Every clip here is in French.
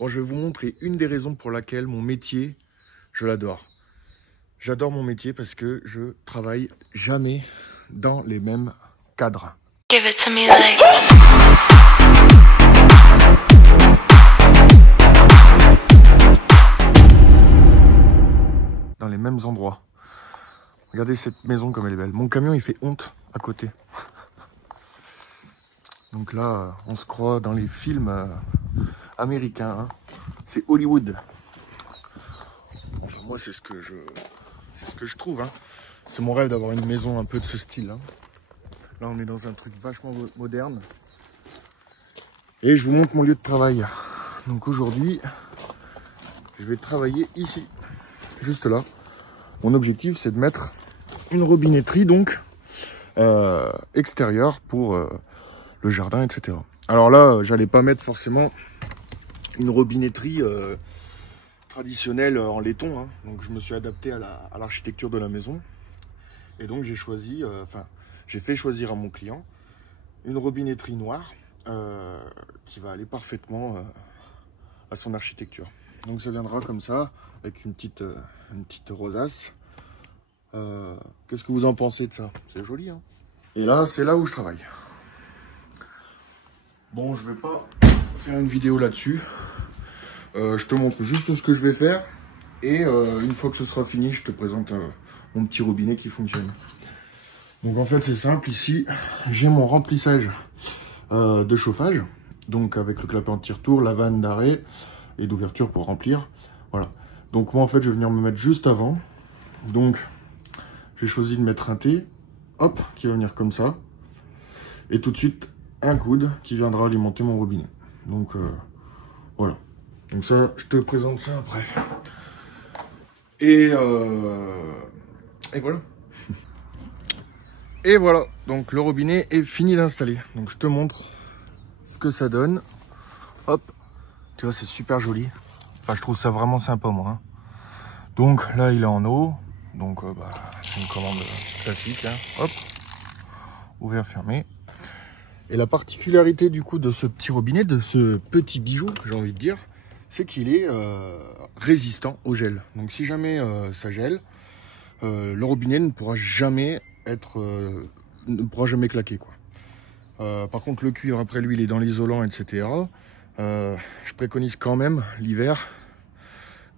Bon, je vais vous montrer une des raisons pour laquelle mon métier, je l'adore. J'adore mon métier parce que je travaille jamais dans les mêmes cadres. Give it to me like... Dans les mêmes endroits. Regardez cette maison comme elle est belle. Mon camion il fait honte à côté. Donc là on se croit dans les films américains. Hein. C'est Hollywood. Enfin moi c'est ce que je trouve. Hein. C'est mon rêve d'avoir une maison un peu de ce style. Hein. Là on est dans un truc vachement moderne. Et je vous montre mon lieu de travail. Donc aujourd'hui je vais travailler ici. Juste là. Mon objectif, c'est de mettre une robinetterie, donc, extérieure pour le jardin, etc. Alors là, j'allais pas mettre forcément une robinetterie traditionnelle en laiton. Hein. Donc je me suis adapté à l'architecture de la maison. Et donc j'ai choisi, j'ai fait choisir à mon client une robinetterie noire qui va aller parfaitement à son architecture. Donc ça viendra comme ça, avec une petite rosace. Qu'est-ce que vous en pensez de ça? C'est joli, hein? Et là, c'est là où je travaille. Bon, je vais pas faire une vidéo là-dessus. Je te montre juste ce que je vais faire. Et une fois que ce sera fini, je te présente mon petit robinet qui fonctionne. Donc en fait, c'est simple. Ici, j'ai mon remplissage de chauffage. Donc avec le clapet anti-retour, la vanne d'arrêt et d'ouverture pour remplir. Voilà. Donc moi en fait je vais venir me mettre juste avant. Donc j'ai choisi de mettre un T, hop, qui va venir comme ça. Et tout de suite un coude qui viendra alimenter mon robinet. Donc voilà. Donc ça, je te présente ça après. Et voilà. Et voilà. Donc le robinet est fini d'installer. Donc je te montre ce que ça donne. Hop. Tu vois, c'est super joli. Enfin, je trouve ça vraiment sympa, moi. Hein. Donc, là, il est en eau. Donc, c'est une commande classique. Hein. Hop. Ouvert, fermé. Et la particularité, du coup, de ce petit robinet, de ce petit bijou, j'ai envie de dire, c'est qu'il est résistant au gel. Donc, si jamais ça gèle, le robinet ne pourra jamais claquer, quoi. Par contre, le cuivre, après, lui, il est dans l'isolant, etc. Je préconise quand même l'hiver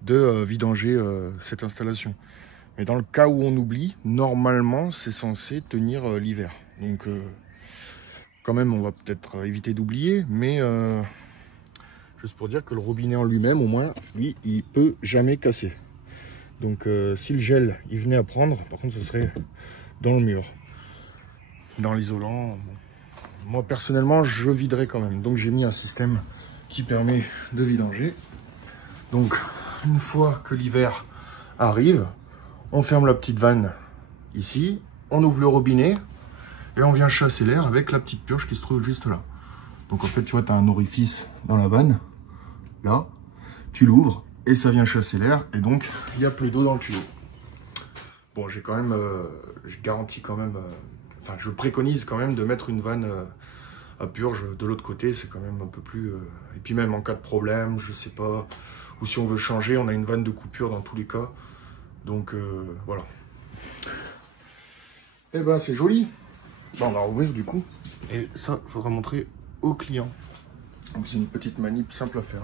de vidanger cette installation. Mais dans le cas où on oublie, normalement c'est censé tenir l'hiver. Donc quand même on va peut-être éviter d'oublier, mais juste pour dire que le robinet en lui-même au moins, lui il peut jamais casser. Donc si le gel il venait à prendre, par contre ce serait dans le mur, dans l'isolant. Bon. Moi personnellement je viderai quand même, donc j'ai mis un système qui permet de vidanger. Donc une fois que l'hiver arrive, on ferme la petite vanne ici, on ouvre le robinet et on vient chasser l'air avec la petite purge qui se trouve juste là. Donc en fait tu vois, tu as un orifice dans la vanne, là, tu l'ouvres et ça vient chasser l'air et donc il n'y a plus d'eau dans le tuyau. Bon, j'ai quand même, je garantis quand même, enfin je préconise quand même de mettre une vanne à purge de l'autre côté, c'est quand même un peu plus... Et puis même en cas de problème, je sais pas, ou si on veut changer, on a une vanne de coupure dans tous les cas. Donc voilà. Et ben c'est joli. Bon, on va rouvrir du coup. Et ça, il faudra montrer au client. Donc c'est une petite manip simple à faire.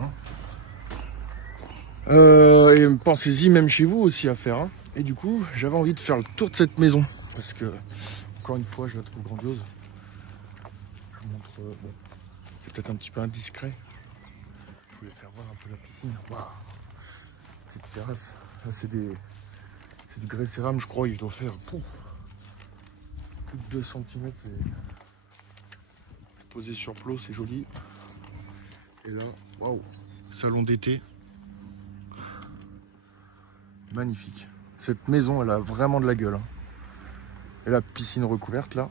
Hein. Et pensez-y même chez vous aussi à faire. Hein. Et du coup, j'avais envie de faire le tour de cette maison. Parce que, encore une fois, je la trouve grandiose. Je vous montre, bon, c'est peut-être un petit peu indiscret. Je voulais faire voir un peu la piscine. Waouh, petite terrasse. Là, c'est du grès cérame, je crois. Il doit faire plus de 2 cm. C'est posé sur plot, c'est joli. Et là, waouh, salon d'été. Magnifique. Cette maison, elle a vraiment de la gueule. Hein. Et la piscine recouverte là.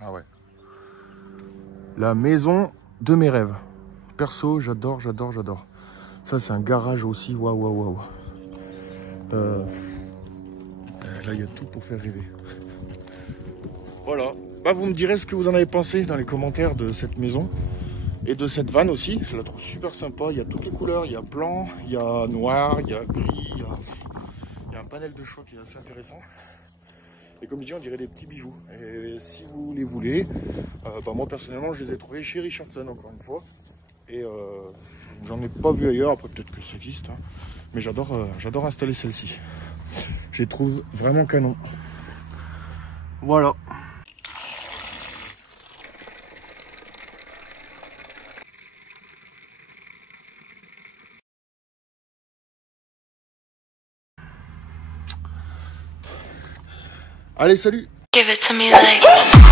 Ah ouais. La maison de mes rêves. Perso, j'adore, j'adore, j'adore. Ça, c'est un garage aussi. Waouh, waouh, waouh. Là, il y a tout pour faire rêver. Voilà. Bah, vous me direz ce que vous en avez pensé dans les commentaires de cette maison. Et de cette vanne aussi, je la trouve super sympa. Il y a toutes les couleurs, il y a blanc, il y a noir, il y a gris, il y a un panel de choix qui est assez intéressant. Et comme je dis, on dirait des petits bijoux. Et si vous les voulez, moi personnellement, je les ai trouvés chez Richardson encore une fois. Et j'en ai pas vu ailleurs, après peut-être que ça existe. Hein. Mais j'adore installer celle-ci. Je les trouve vraiment canon. Voilà. Allez, salut! Give it to me like